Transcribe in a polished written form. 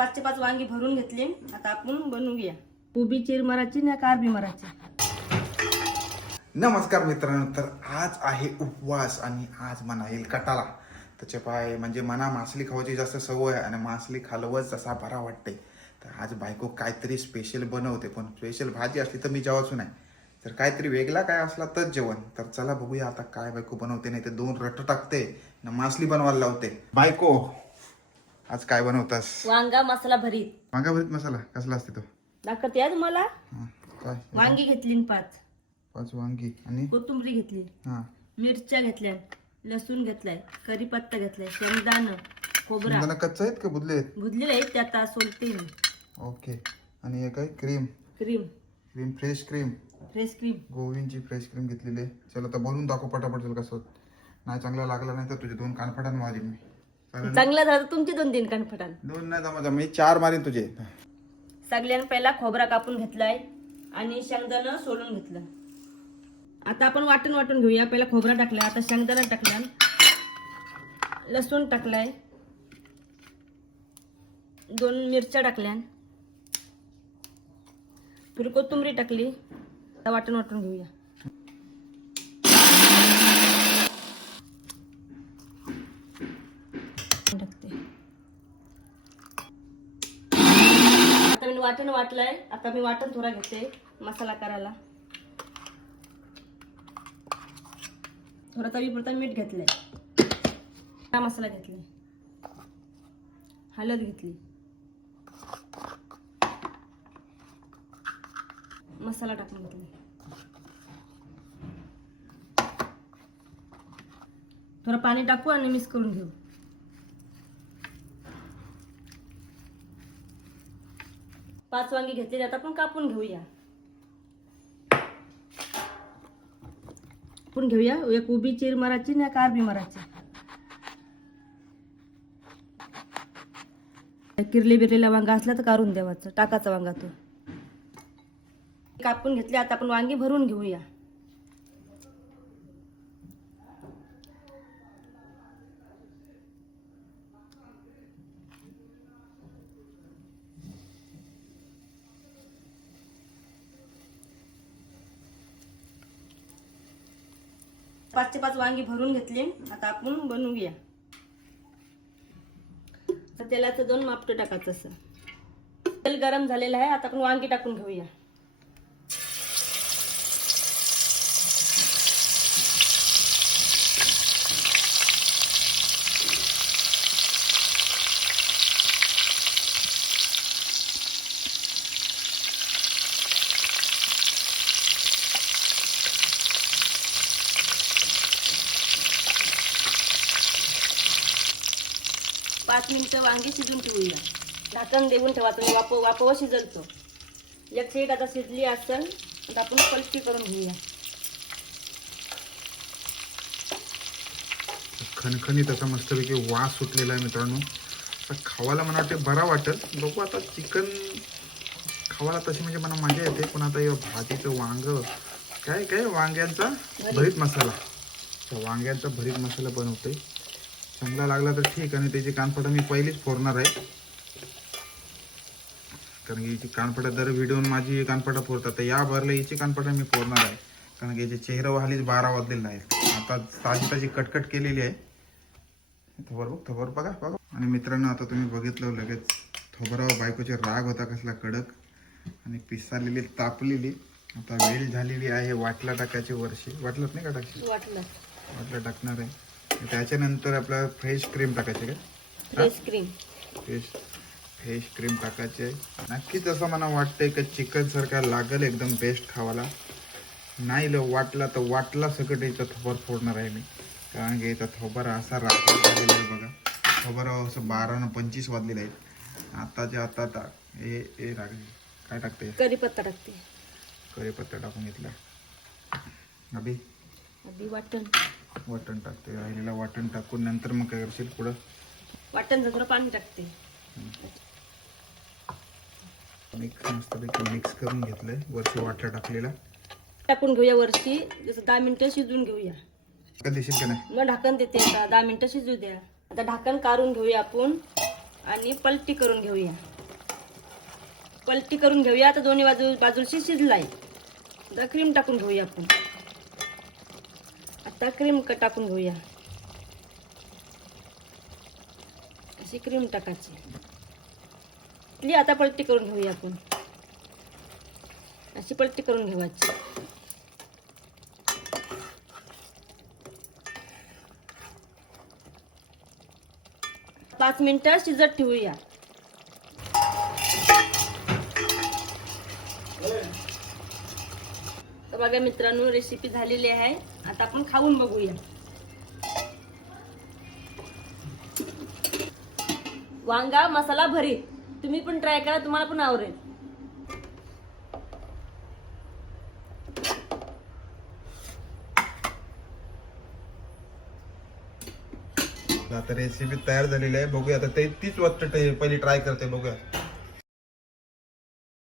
5चे 5 वांगी भरून घेतली. आता आपण बनवूया. उभी चिर मारायची ना कारबी मारायची. नमस्कार मित्रांनो. तर आज आहे उपवास आणि आज मना येईल कटाला. त्याचे पाय म्हणजे मना मासली खावायची जास्त सवय आहे आणि मासली खालवच जसा बरा वाटते. तर आज बायको काहीतरी स्पेशल बनवते, पण स्पेशल भाजी असली तर मी जेवायचो नाही, तर काहीतरी वेगळा काय असला तर जेवण. तर चला बघूया आता काय बायको बनवते. नाही तर 2 रट टाकते ना मासली बनवायला लावते. बायको आज काय बनवतास? वांगा मसाला भरीत. वांगा भरीत मसाला कसला असते तो दाखवते आज मला. काय? वांगी घेतली 5 वांगी आणि कोथिंबीर घेतली, हा मिरच्या घेतल्या, लसूण घेतलाय, कढीपत्ता घेतलाय, शेंगदाणं, खोबरा. शेंगदाणा कच्चा आहेत का बुदले आहेत? भुजलेले आहेत त्यात सोलते मी. ओके. आणि हे काय? Cream cream, cream fresh cream, fresh cream. गोविंदची फ्रेश क्रीम घेतलेली आहे. चला तर बोलून दाखव पटापट. चल कसं होत. नाही चांगला लागला नाही तर तुझे 2 कानफटान मारीन मी. चालेल? चांगलं झालं तुमची 2-3 कणफटान. 2 नाही जमा मी 4 मारीन तुझे. सगळ्यांना पहिला खोबरा कापून घेतलाय आणि शेंगदाणं सोलून घेतलं. आता आपण वाटून घेऊया. पहिला खोबरा टाकलाय, आता शेंगदाणा टाकला, लसूण टाकलाय, 2 मिरच्या टाकल्या, फिर कोथिंबीर टाकली. आता वाटून घेऊया. टाकते. आता मी वाटण वाटलंय. आता मी वाटण थोडा घेते मसाला करायला. थोडा तवीपुरता मीठ घेतलंय, मसाला घेतलाय, हळद घेतली, मसाला टाकून घेतला. थोडं पाणी टाकू आणि मिक्स करून घेऊ. पाच वांगी घेतली, आता आपण कापून घेऊया. आपण घेऊया. एक उभी चिर मारायची ना कारबी मारायची. किरले बिरलेला वांगा असला तर काढून द्यावाचं, टाकाचा वांगा तो. कापून घेतले. आता आपण वांगी भरून घेऊया. पाचचे 5 वांगी भरून घेतली. आता आपण बनवूया. तर तेलाचं 2 मापटं टाकायचं. असं तेल गरम झालेलं आहे. आता आपण वांगी टाकून घेऊया. पाच मिनिटं वांगी शिजून ठेवूया. झाकण देऊन ठेवा. तुम्ही वापव शिजलतो. एक साईड आता शिजली असेल तर आपण पलटी करून घेऊया. खणखणीत असा मस्तपैकी वास सुटलेला आहे मित्रांनो. आता खावायला मला वाटते बरा वाटत. बघू आता चिकन खावायला तशी म्हणजे मला मजा येते, पण आता या भाजीचं वांग काय वांग्यांचा भरीत मसाला. वांग्यांचा भरीत मसाला बनवते. चांगला लागला तर ठीक. आणि त्याची कानफटा मी पहिलीच फोडणार आहे, कारण की याची कानफटा दर व्हिडिओ माझी कानफटा फोडतात. तर या भरला याची कानफटा मी फोडणार आहे, कारण की याचे चेहरा हल्लीच 12 वाजलेला आहे. आता ताजी कटकट केलेली आहे. थोबर बघा. आणि मित्रांनो आता तुम्ही बघितलं लगेच थोबरावर बायकोचे राग होता कसला कडक आणि पिसालेली तापलेली. आता वेळ झालेली आहे वाटला टाकायची. वर्षी वाटलंच नाही का टाकायची? वाटलं टाकणार आहे. त्याच्यानंतर आपल्याला फ्रेश क्रीम टाकायची का? फ्रेश क्रीम टाकायची आहे. नक्कीच असं मला वाटतंय की चिकन सारखा लागेल एकदम बेस्ट खावाला. नाही वाटला तर वाटला सकट याचा थोबर फोडणार आहे मी, कारण की याचा थोबरा असा राग झालेला आहे बघा. थोबरा असं 12 न 25 वाजलेलं आहे. आताच्या आता हे काय टाकते? कढीपत्ता टाकते. कढीपत्ता टाकून घेतला. अभि वाटण टाकते. राहिलेला वाटण टाकून नंतर मग काय करशील पुढं? वाटण जरा पाणी टाकते. मस्तपैकी मिक्स करून घेतलंय. वरची वाटला टाकलेला टाकून घेऊया. वरची जसं 10 मिनिटं शिजून घेऊया. देशील का नाही? मग ढाकण देते. 10 मिनिटं शिजू द्या. आता ढाकण काढून घेऊया आपण. आणि पलटी करून घेऊया. पलटी करून घेऊया. आता दोन्ही बाजूशी शिजलाय. आता क्रीम टाकून घेऊया आपण. आता क्रीम टाकून घेऊया. अशी क्रीम टाकायची. आता पलटी करून घेऊया आपण. अशी पलटी करून घेवायची. पाच मिनिटं शिजत ठेवूया. तर बघा मित्रांनो, रेसिपी झालेली आहे. आता आपण खाऊन बघूया. वांगा मसाला भरीत तुम्ही पण ट्राय करा, तुम्हाला पण आवडेल. आता रेसिपी तयार झालेली आहे. बघूया आता ते तीच वाटत पहिली ट्राय करते. बघूया.